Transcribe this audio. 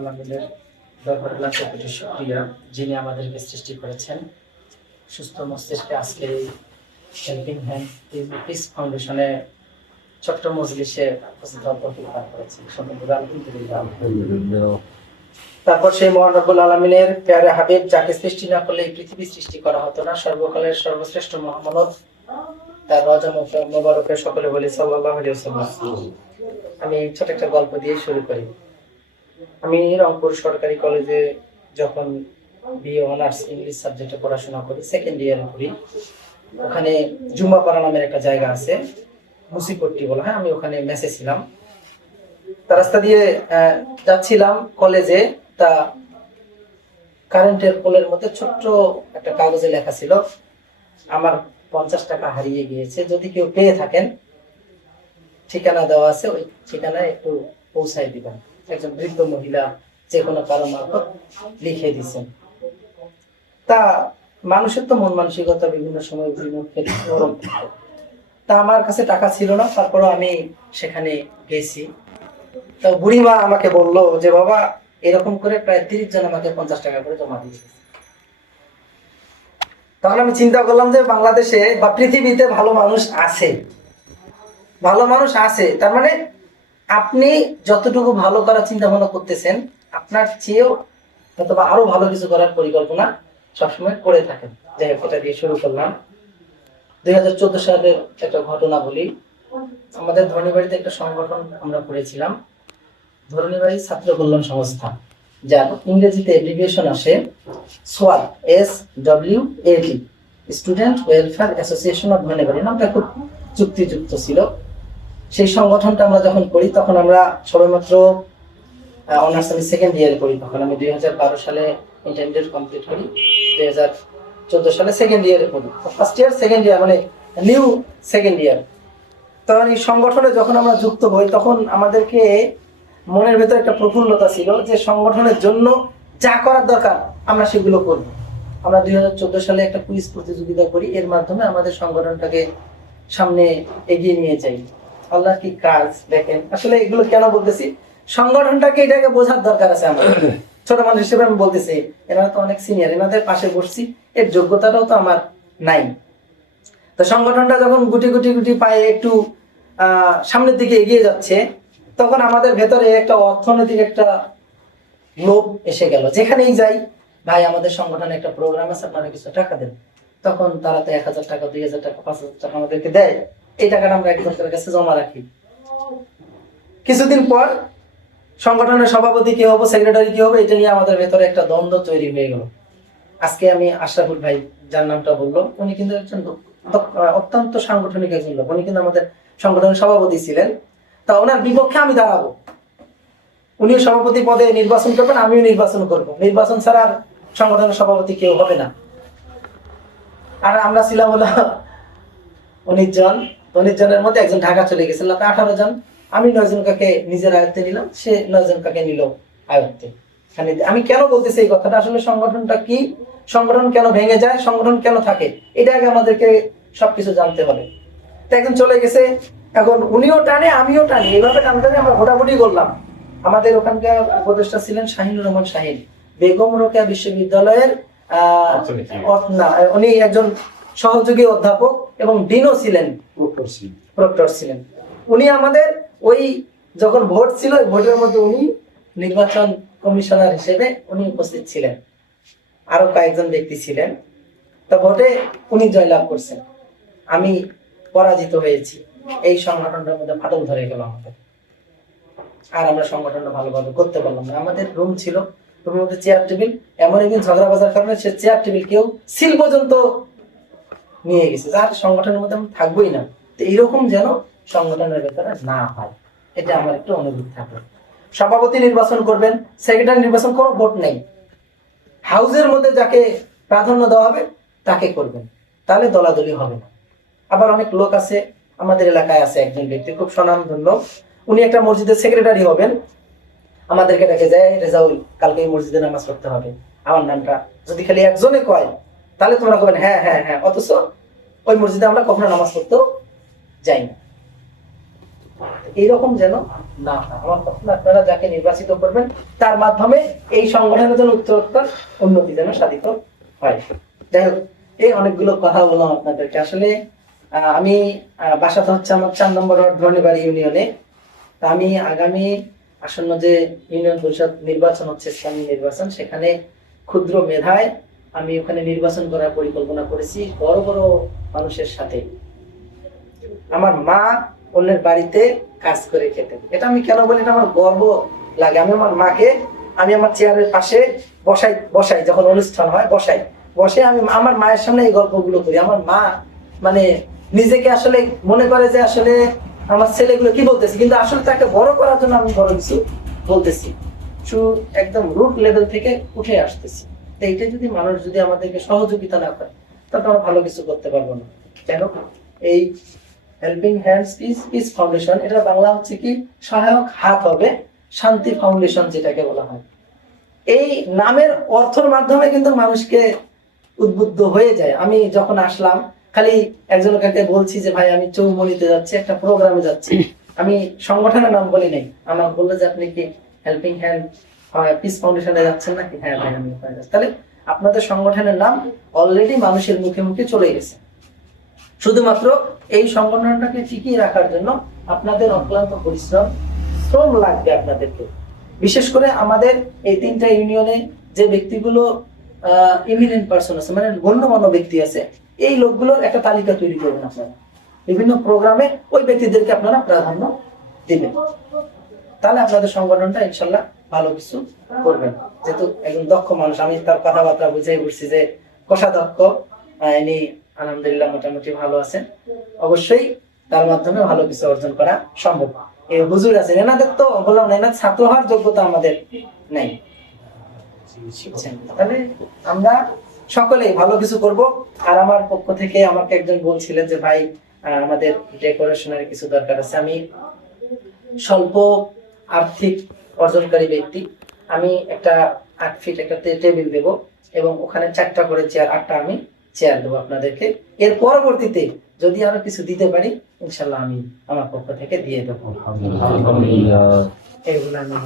আলহামদুলিল্লাহ, দরবারে লাখ কোটি শুকরিয়া যিনি আমাদেরকে সৃষ্টি করেছেন সুস্থ মস্তিষ্কে। আজকে হেল্পিং হ্যান্ড পিস ফাউন্ডেশনে ছোট্ট মজলিসে উপস্থিত হওয়ার তৌফিক দান করেছেন। আলহামদুলিল্লাহ। তারপর সেই মহান রব্বুল আলামিনের প্যারে হাবিব যাকে সৃষ্টি না করলে এই পৃথিবী সৃষ্টি করা হতো না, সর্বকালের সর্বশ্রেষ্ঠ মহামানব, তার রজা মোবারকে সকলে বলি সাল্লাল্লাহু আলাইহি ওয়াসাল্লাম। আমি ছোট একটা গল্প দিয়ে শুরু করি। আমি রংপুর সরকারি কলেজে যখন বিএ অনার্স ইংলিশ সাবজেক্টে পড়াশোনা করি, সেকেন্ড ইয়ারে পড়ি, ওখানে জুম্মাপাড়া নামের একটা জায়গা আছে, মুসিপট্টি বলা হয়, আমি ওখানে মেসে ছিলাম। তার রাস্তা দিয়ে যাচ্ছিলাম কলেজে, তা কারেন্টের পোলের মধ্যে ছোট্ট একটা কাগজে লেখা ছিল, আমার 50 টাকা হারিয়ে গিয়েছে, যদি কেউ পেয়ে থাকেন ঠিকানা দেওয়া আছে, ওই ঠিকানায় একটু পৌঁছায় দিবেন। একজন বৃদ্ধ মহিলা যে কোনো কারো মারফত লিখে দিচ্ছেন। তা মানুষের তো মন মানসিকতা বিভিন্ন সময় তা আমার কাছে টাকা ছিল না, তারপরও আমি সেখানে গেছি। তো বুড়িমা আমাকে বলল যে বাবা, এরকম করে প্রায় 30 জন আমাকে 50 টাকা করে জমা দিয়েছে। তখন আমি চিন্তা করলাম যে বাংলাদেশে বা পৃথিবীতে ভালো মানুষ আছে, ভালো মানুষ আছে। তার মানে আপনি যতটুকু ভালো করার চিন্তা ভাবনা করতেছেন, আপনার চেয়েও অথবা আরো ভালো কিছু করার পরিকল্পনা সবসময় করে থাকেন। যাই হোক, এটা দিয়ে শুরু করলাম। 2014 সালের একটা ঘটনা বলি। আমাদের ধরনীবাড়িতে একটা সংগঠন আমরা করেছিলাম, ধরনীবাড়ি ছাত্র কল্যাণ সংস্থা, যার ইংরেজিতে অ্যাব্রিভিয়েশন আসে সোয়াড, SWAD, student welfare association of Dharanibari. নামটা খুব যুক্তিযুক্ত ছিল। সেই সংগঠনটা আমরা যখন করি তখন আমরা সবেমাত্র অনার্স আমি সেকেন্ড ইয়ারে করি। তখন আমি 2012 সালে ইন্টারমিডিয়েট কমপ্লিট করি, 2014 সালে সেকেন্ড ইয়ারে পড়ি। ফার্স্ট ইয়ার সেকেন্ড ইয়ার মানে নিউ সেকেন্ড ইয়ার। তখন এই সংগঠনে যখন আমরা যুক্ত হই তখন আমাদেরকে মনের ভেতর একটা প্রফুল্লতা ছিল যে সংগঠনের জন্য যা করার দরকার আমরা সেগুলো করব। আমরা 2014 সালে একটা কুইজ প্রতিযোগিতা করি, এর মাধ্যমে আমাদের সংগঠনটাকে সামনে এগিয়ে নিয়ে যাই। আল্লাহ কি কাজ দেখেন। আসলে এগুলো কেন বলতেছি, সংগঠনটাকে এটাকে বোঝার দরকার আছে। আমার ছোট মানুষ হিসেবে আমি বলতেছি, এনারা তো অনেক সিনিয়র, এনাদের পাশে বসছি, এর যোগ্যতাটাও তো আমার নাই। তো সংগঠনটা যখন গুটি গুটি গুটি পায়ে একটু সামনের দিকে এগিয়ে যাচ্ছে, তখন আমাদের ভেতরে একটা অর্থনৈতিক একটা লোভ এসে গেল। যেখানেই যাই, ভাই আমাদের সংগঠনে একটা প্রোগ্রাম আছে, আপনারা কিছু টাকা দেন। তখন তারা তো 1000 টাকা, 2000 টাকা, 5000 টাকা আমাদেরকে দেয়। এই টাকাটা আমরা একজনের কাছে জমা রাখি। কিছুদিন পর সংগঠনের সভাপতি কি হবো, সেক্রেটারি কি হবে, এটা নিয়ে আমাদের ভেতরে একটা দ্বন্দ্ব তৈরি হয়ে গেল। আজকে আমি আশরাফুল ভাই যার নামটা বললো, উনি কিন্তু একজন অত্যন্ত সাংগঠনিক একজন লোক, উনি কিন্তু আমাদের সংগঠনের সভাপতি ছিলেন। তা ওনার বিপক্ষে আমি দাঁড়াবো, উনিও সভাপতি পদে নির্বাচন করবেন, আমিও নির্বাচন করব। নির্বাচন ছাড়া আর সংগঠনের সভাপতি কেউ হবে না। আর আমরা ছিলাম হলো 19 জন। 19 জনের মধ্যে একজন ঢাকা চলে গেছিল, 18 জন। আমি 9 জন কাকে নিজের আয়ত্তে নিলাম, সে 9 জন কাকে নিল আয়ত্তে। আমি কেন বলতেছি এই কথাটা, আসলে সংগঠনটা কি, সংগঠন কেন ভেঙে যায়, সংগঠন কেন থাকে, এটা আগে আমাদেরকে সবকিছু জানতে হবে। তো একজন চলে গেছে, এখন উনিও টানে আমিও টানি, এইভাবে টানতে আমরা ভোটাভুটি করলাম। আমাদের ওখানকার উপদেষ্টা ছিলেন শাহিনুর রহমান শাহিন, বেগম রোকেয়া বিশ্ববিদ্যালয়ের উনি একজন সহযোগী অধ্যাপক এবং ডিনও ছিলেন, প্রক্টর ছিলেন। উনি আমাদের ওই যখন ভোট ছিল, ওই ভোটের মধ্যে উনি নির্বাচন কমিশনার হিসেবে উনি উপস্থিত ছিলেন, আরো কয়েকজন ব্যক্তি ছিলেন। তা ভোটে উনি জয়লাভ করছেন, আমি পরাজিত হয়েছি। এই সংগঠনটার মধ্যে ফাটল ধরে গেল আমাদের, আর আমরা সংগঠনটা ভালোভাবে করতে পারলাম না। আমাদের রুম ছিল, রুমের মধ্যে চেয়ার টেবিল, এমন একদিন ঝগড়া বাজার কারণে সে চেয়ার টেবিল কেউ সিল পর্যন্ত নিয়ে গেছে, যার সংগঠনের মধ্যে আমি থাকবোই না। তো এইরকম যেন সংগঠনের ভেতরে না হয়, এটা আমার একটু অনুভূতি থাকে। সভাপতি নির্বাচন করবেন, সেক্রেটারি নির্বাচন, কোনো ভোট নেই, হাউজের মধ্যে যাকে প্রাধান্য দেওয়া হবে তাকে করবেন, তাহলে দলাদলি হবে না। আবার অনেক লোক আছে, আমাদের এলাকায় আছে একজন ব্যক্তি খুব স্বনামধন্য, উনি একটা মসজিদের সেক্রেটারি হবেন, আমাদেরকে ডেকে যায়, রেজাউল কালকে এই মসজিদে নামাজ পড়তে হবে, আমার নামটা যদি খালি একজনে কয় তাহলে তোমরা কবেন হ্যাঁ হ্যাঁ হ্যাঁ, অথচ ওই মসজিদে আমরা কখনো নামাজ পড়তেও যাই না। এইরকম যেন না হয়। আমার কথা, আপনারা যাকে নির্বাচিত করবেন তার মাধ্যমে এই সংগঠনের জন্য উত্তরোত্তর উন্নতি যেন সাধিত হয়। যাই হোক, এই অনেকগুলো কথা বললাম আপনাদেরকে। আসলে আমি বাসাটা হচ্ছে আমার 4 নম্বর ওয়ার্ড ধরনীবাড়ি ইউনিয়নে। তা আমি আগামী আসন্ন যে ইউনিয়ন পরিষদ নির্বাচন হচ্ছে, স্থানীয় নির্বাচন, সেখানে ক্ষুদ্র মেধায় আমি ওখানে নির্বাচন করার পরিকল্পনা করেছি, বড় বড় মানুষের সাথে। আমার মা অন্যের বাড়িতে কাজ করে খেতেন। এটা আমি কেন বলি, এটা আমার গর্ব লাগে। আমি আমার মাকে আমি আমার চেয়ারের পাশে বসাই বসাই যখন অনুষ্ঠান হয় বসে আমি আমার মায়ের সামনে এই গল্পগুলো করি। আমার মা মানে নিজেকে আসলে মনে করে যে আসলে আমার ছেলেগুলো কি বলতেছে, কিন্তু আসলে তাকে বড় করার জন্য আমি বড় কিছু বলতেছি, একদম রুট লেভেল থেকে উঠে আসতেছি। তো এইটা যদি মানুষ যদি আমাদেরকে সহযোগিতা না করে, তাহলে আমরা ভালো কিছু করতে পারবো না। কেন এই হেল্পিং হ্যান্ডস পিস ফাউন্ডেশন, এটা বাংলা হচ্ছে কি সহায়ক হাত হবে শান্তি ফাউন্ডেশন যেটাকে বলা হয়। এই নামের অর্থের মাধ্যমে কিন্তু মানুষকে উদ্বুদ্ধ হয়ে যায়। আমি যখন আসলাম খালি একজনকে বলছি যে ভাই আমি চৌমনিতে যাচ্ছি, একটা প্রোগ্রামে যাচ্ছি, আমি সংগঠনের নাম বলি নাই। আমার বললো যে আপনি কি হেল্পিং হ্যান্ড পিস ফাউন্ডেশনে যাচ্ছেন নাকি? হ্যাঁ ভাই আমি ওখানে যাচ্ছি। তাহলে আপনাদের সংগঠনের নাম অলরেডি মানুষের মুখে মুখে চলে গেছে। শুধুমাত্র এই সংগঠনটাকে টিকিয়ে রাখার জন্য আপনাদের অক্লান্ত শ্রম লাগবে আপনাদেরকে। বিশেষ করে আমাদের এই 3টা ইউনিয়নে যে ব্যক্তিগুলো ইমিনেন্ট পার্সন আছে, মানে গণ্যমান্য ব্যক্তি আছে, এই লোকগুলোর একটা তালিকা তৈরি করবেন আপনারা। বিভিন্ন প্রোগ্রামে ওই ব্যক্তিদেরকে আপনারা প্রাধান্য দিবেন, তাহলে আপনাদের সংগঠনটা ইনশাল্লাহ ভালো কিছু করবেন। যেহেতু একজন দক্ষ মানুষ, আমি তার কথাবার্তা বুঝাই বলছি যে কোষাধ্যক্ষ, ইনি আলহামদুলিল্লাহ মোটামুটি ভালো আছেন। অবশ্যই তার মাধ্যমে ভালো কিছু অর্জন করা সম্ভব। এই হুজুর আছেন, এনাদের তো বললাম না, এনাদের ছাত্র হওয়ার যোগ্যতা আমাদের নেই। তাহলে আমরা সকলেই ভালো কিছু করব। আর আমার পক্ষ থেকে আমাকে একজন বলছিলেন যে ভাই আমাদের ডেকোরেশনের কিছু দরকার আছে। আমি স্বল্প আর্থিক অর্জনকারী ব্যক্তি, আমি একটা 8 ফিট একটা টেবিল দেব এবং ওখানে 4টা করে চেয়ার, 8টা আমি চেয়ার দেবো আপনাদেরকে। এর পরবর্তীতে যদি আরো কিছু দিতে পারি ইনশাল্লাহ আমি আমার পক্ষ থেকে দিয়ে দেবো। এগুলো আমি